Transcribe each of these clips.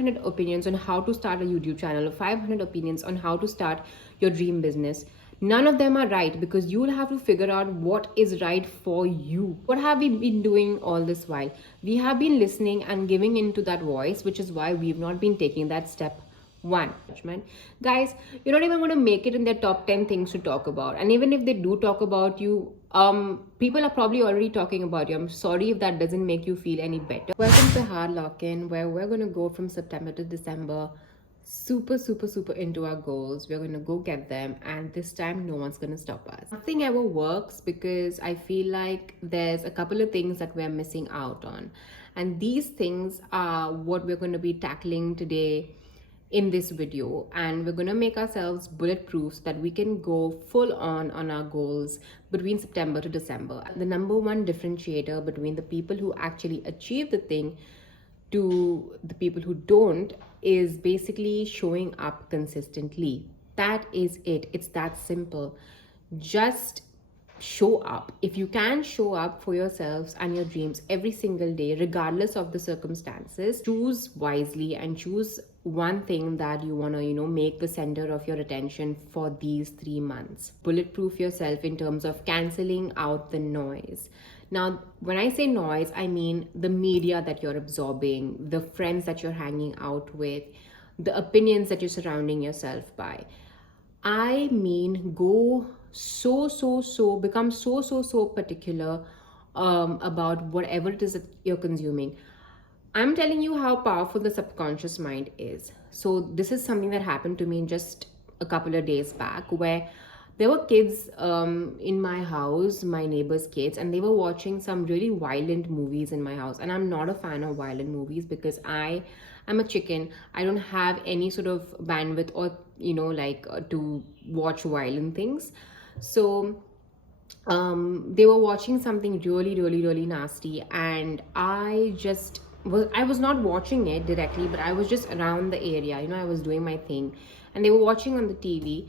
500 opinions on how to start a YouTube channel or 500 opinions on how to start your dream business. None of them are right because you will have to figure out what is right for you. What have we been doing all this while? We have been listening and giving into that voice, which is why we've not been taking that step one. Judgment. Guys, you're not even going to make it in their top 10 things to talk about. And even if they do talk about you, people are probably already talking about you. I'm sorry if that doesn't make you feel any better. Welcome to Hard Lock-In, where we're going to go from September to December super into our goals. We're going to go get them, and this time no one's going to stop us. Nothing ever works because I feel like there's a couple of things that we're missing out on, and these things are what we're going to be tackling today in this video, and we're going to make ourselves bulletproof so that we can go full on our goals between September to December. The number one differentiator between the people who actually achieve the thing to the people who don't is basically showing up consistently. That is it. It's that simple. Just show up. If you can show up for yourselves and your dreams every single day, regardless of the circumstances, choose wisely and choose one thing that you want to, make the center of your attention for these 3 months. Bulletproof yourself in terms of canceling out the noise. Now, when I say noise, I mean the media that you're absorbing, the friends that you're hanging out with, the opinions that you're surrounding yourself by. I mean, go become so particular about whatever it is that you're consuming. I'm telling you how powerful the subconscious mind is. So this is something that happened to me just a couple of days back, where there were kids in my house, my neighbor's kids, and they were watching some really violent movies in my house. And I'm not a fan of violent movies because I'm a chicken. I don't have any sort of bandwidth or, to watch violent things. So they were watching something really nasty, and I was not watching it directly, but I was just around the area, I was doing my thing, and they were watching on the TV.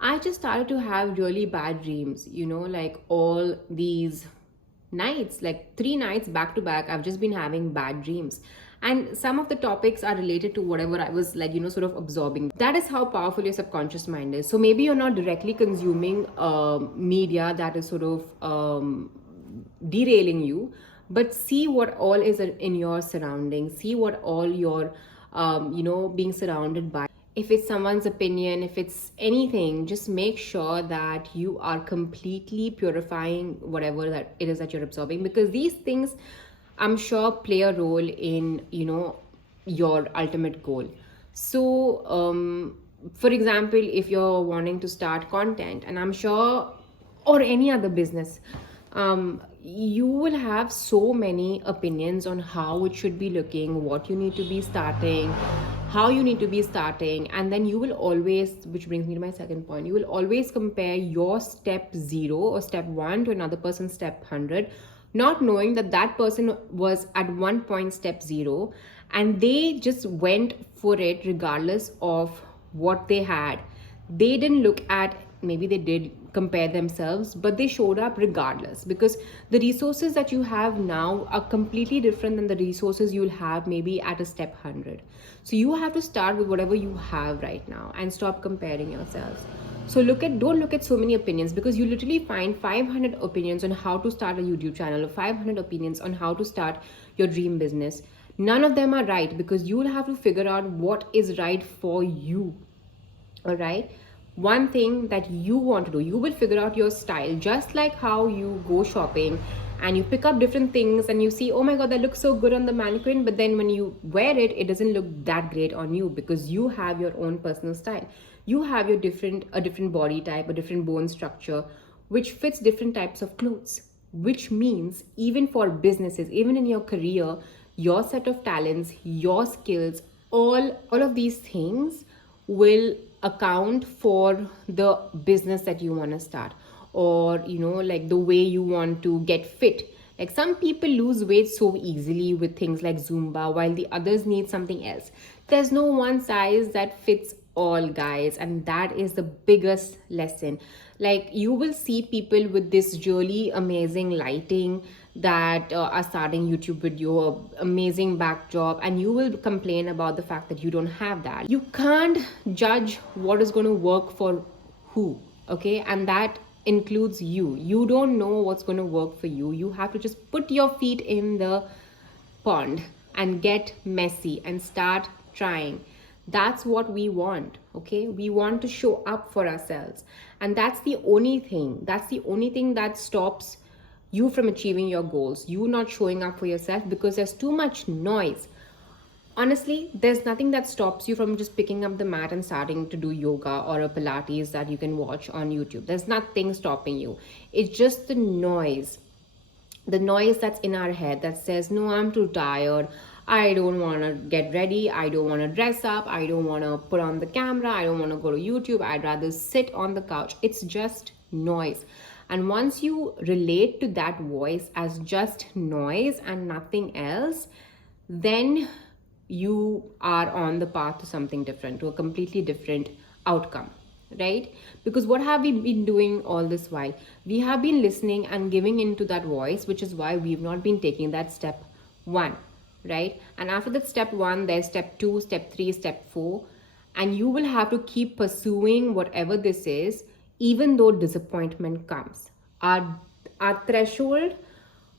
I just started to have really bad dreams, like all these nights, like 3 nights back to back, I've just been having bad dreams. And some of the topics are related to whatever I was sort of absorbing. That is how powerful your subconscious mind is. So maybe you're not directly consuming media that is sort of derailing you, but see what all is in your surroundings. See what all you're, being surrounded by. If it's someone's opinion, if it's anything, just make sure that you are completely purifying whatever that it is that you're absorbing, because these things, I'm sure, play a role in, your ultimate goal. So, for example, if you're wanting to start content, and I'm sure, or any other business, you will have so many opinions on how it should be looking, what you need to be starting, how you need to be starting, and then you will always, which brings me to my second point, you will always compare your step 0 or step 1 to another person's step 100, not knowing that that person was at one point step 0 and they just went for it regardless of what they had. They didn't look at, maybe they did compare themselves, but they showed up regardless, because the resources that you have now are completely different than the resources you'll have maybe at a step 100. So you have to start with whatever you have right now and stop comparing yourselves. So don't look at so many opinions, because you literally find 500 opinions on how to start a YouTube channel or 500 opinions on how to start your dream business. None of them are right, because you will have to figure out what is right for you. All right. One thing that you want to do, you will figure out your style, just like how you go shopping and you pick up different things and you see, oh my god, that looks so good on the mannequin, but then when you wear it, it doesn't look that great on you, because you have your own personal style. You have a different body type, a different bone structure, which fits different types of clothes, which means even for businesses, even in your career, your set of talents, your skills, all of these things will account for the business that you want to start, or like the way you want to get fit. Like some people lose weight so easily with things like Zumba, while the others need something else. There's no one size that fits all, guys, and that is the biggest lesson. Like you will see people with this really amazing lighting, that are starting YouTube video, amazing back job, and you will complain about the fact that you don't have that. You can't judge what is going to work for who, okay? And that includes you. You don't know what's going to work for you. You have to just put your feet in the pond and get messy and start trying. That's what we want, okay? We want to show up for ourselves. And that's the only thing that stops you from achieving your goals. You not showing up for yourself because there's too much noise. Honestly, there's nothing that stops you from just picking up the mat and starting to do yoga or a Pilates that you can watch on YouTube. There's nothing stopping you. It's just the noise that's in our head that says, no, I'm too tired, I don't want to get ready, I don't want to dress up, I don't want to put on the camera, I don't want to go to YouTube, I'd rather sit on the couch. It's just noise. And once you relate to that voice as just noise and nothing else, then you are on the path to something different, to a completely different outcome, right? Because what have we been doing all this while? We have been listening and giving into that voice, which is why we've not been taking that step one, right? And after that step one, there's step two, step three, step four, and you will have to keep pursuing whatever this is, even though disappointment comes. Our threshold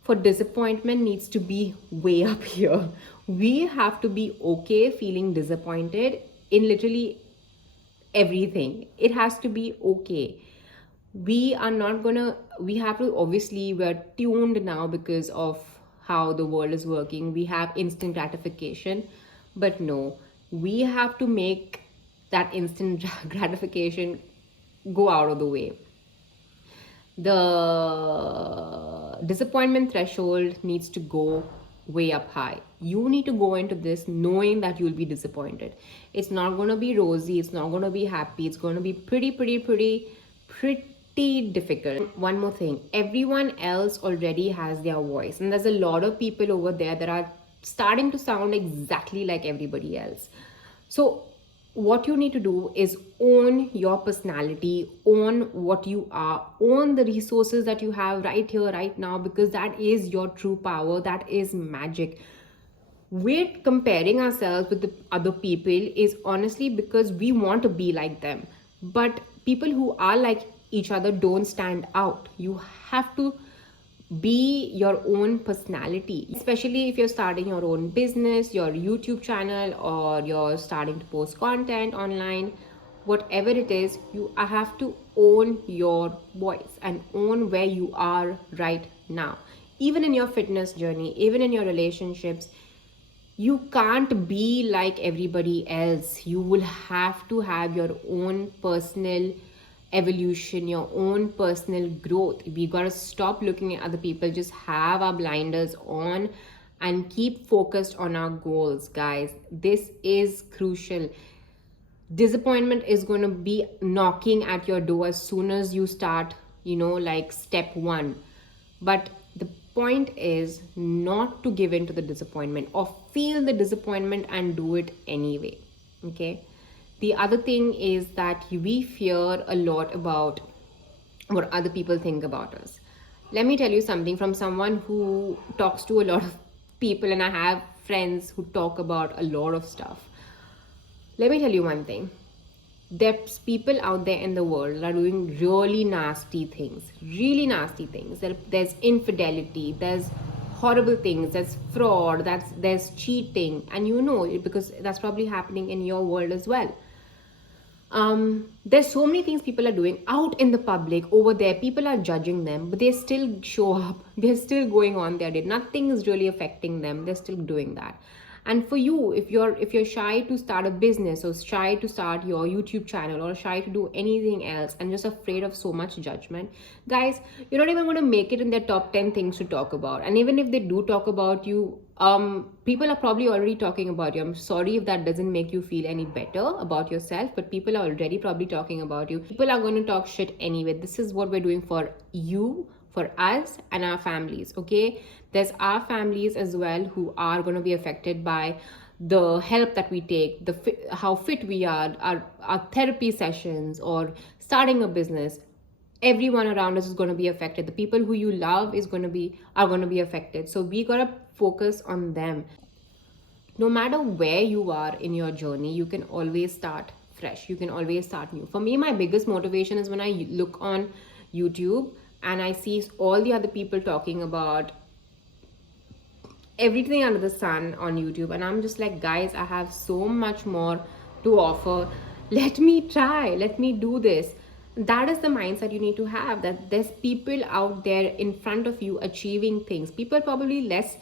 for disappointment needs to be way up here. We have to be okay feeling disappointed in literally everything. It has to be okay. We have to, obviously, we're tuned now because of how the world is working. We have instant gratification, but no, we have to make that instant gratification go out of the way. The disappointment threshold needs to go way up high. You need to go into this knowing that you'll be disappointed. It's not going to be rosy, it's not going to be happy, it's going to be pretty difficult. One more thing, everyone else already has their voice, and there's a lot of people over there that are starting to sound exactly like everybody else. So what you need to do is own your personality, own what you are, own the resources that you have right here, right now, because that is your true power, that is magic. We're comparing ourselves with the other people is honestly because we want to be like them. But people who are like each other don't stand out. You have to be your own personality, especially if you're starting your own business, your YouTube channel, or you're starting to post content online. Whatever it is, you have to own your voice and own where you are right now. Even in your fitness journey, even in your relationships, you can't be like everybody else. You will have to have your own personal evolution, your own personal growth. We gotta stop looking at other people, just have our blinders on and keep focused on our goals, guys. This is crucial. Disappointment is going to be knocking at your door as soon as you start, like step one. But the point is not to give in to the disappointment or feel the disappointment and do it anyway, okay? The other thing is that we fear a lot about what other people think about us. Let me tell you something from someone who talks to a lot of people, and I have friends who talk about a lot of stuff. Let me tell you one thing. There's people out there in the world that are doing really nasty things. There's infidelity, there's horrible things, there's fraud, there's cheating, and you know it because that's probably happening in your world as well. There's so many things people are doing out in the public over there. People are judging them, but they still show up. They're still going on their day. Nothing is really affecting them. They're still doing that. And for you, if you're shy to start a business, or shy to start your YouTube channel, or shy to do anything else and just afraid of so much judgment, guys, you're not even going to make it in their top 10 things to talk about. And even if they do talk about you, people are probably already talking about you. I'm sorry if that doesn't make you feel any better about yourself, but people are already probably talking about you. People are going to talk shit anyway. This is what we're doing for you, for us, and our families, okay? There's our families as well who are going to be affected by the help that we take, how fit we are, our therapy sessions, or starting a business. everyone around us is going to be affected. The people who you love are going to be affected. So we got to focus on them. No matter where you are in your journey, you can always start fresh, you can always start new. For me, my biggest motivation is when I look on YouTube and I see all the other people talking about everything under the sun on YouTube, and I'm just like, guys, I have so much more to offer. Let me try, let me do this. That is the mindset you need to have, that there's people out there in front of you achieving things, people probably less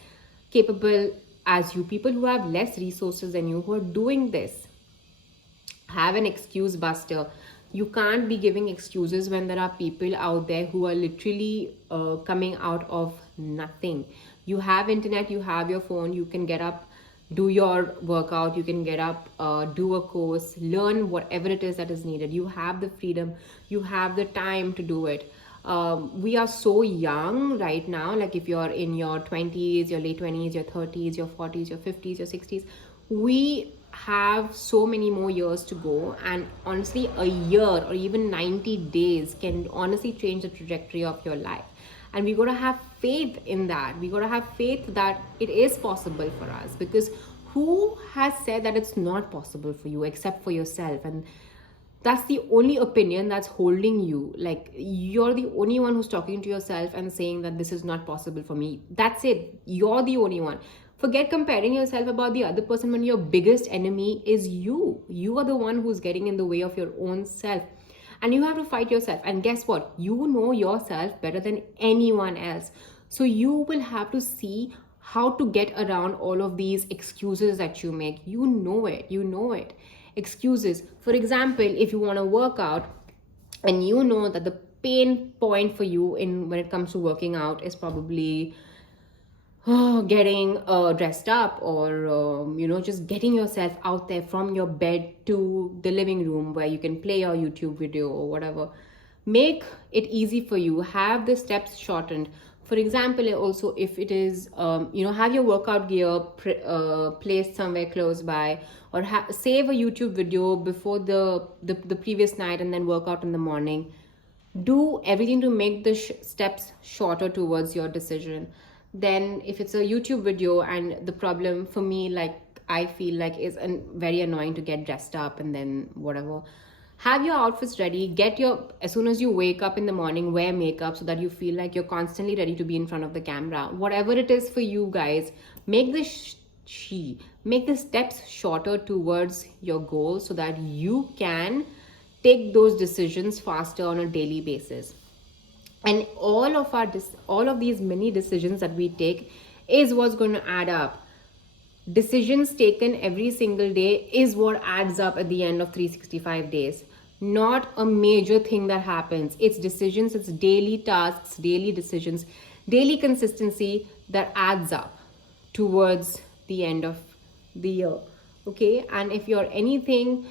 capable as you, people who have less resources than you, who are doing this. Have an excuse buster. You can't be giving excuses when there are people out there who are literally coming out of nothing. You have internet, you have your phone, you can get up, do your workout, you can get up, do a course, learn whatever it is that is needed. You have the freedom, you have the time to do it. We are so young right now. Like if you're in your 20s, your late 20s, your 30s, your 40s, your 50s, your 60s, we have so many more years to go. And honestly, a year or even 90 days can honestly change the trajectory of your life. And we got to have faith in that. We got to have faith that it is possible for us, because who has said that it's not possible for you except for yourself? And that's the only opinion that's holding you. Like, you're the only one who's talking to yourself and saying that this is not possible for me. That's it. You're the only one. Forget comparing yourself about the other person when your biggest enemy is you. You are the one who's getting in the way of your own self. And you have to fight yourself. And guess what? You know yourself better than anyone else. So you will have to see how to get around all of these excuses that you make. You know it. You know it. Excuses. For example, if you want to work out and you know that the pain point for you in when it comes to working out is probably getting dressed up, or just getting yourself out there from your bed to the living room where you can play your YouTube video or whatever. Make it easy for you. Have the steps shortened. For example, also, if it is have your workout gear placed somewhere close by, or save a YouTube video before the previous night and then work out in the morning. Do everything to make the steps shorter towards your decision. Then if it's a YouTube video, and the problem for me, like I feel like, is very annoying to get dressed up and then whatever, have your outfits ready. As soon as you wake up in the morning, wear makeup so that you feel like you're constantly ready to be in front of the camera. Whatever it is for you guys, make the steps shorter towards your goal so that you can take those decisions faster on a daily basis. And all of these many decisions that we take is what's going to add up. Decisions taken every single day is what adds up at the end of 365 days. Not a major thing that happens. It's decisions, it's daily tasks, daily decisions, daily consistency that adds up towards the end of the year. Okay. And if you're anything,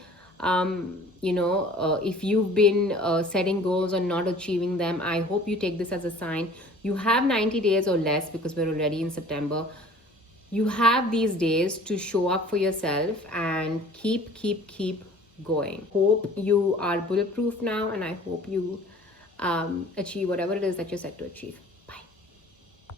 if you've been setting goals or not achieving them, I hope you take this as a sign. You have 90 days or less, because we're already in September. You have these days to show up for yourself and keep going. Hope you are bulletproof now, and I hope you achieve whatever it is that you're set to achieve.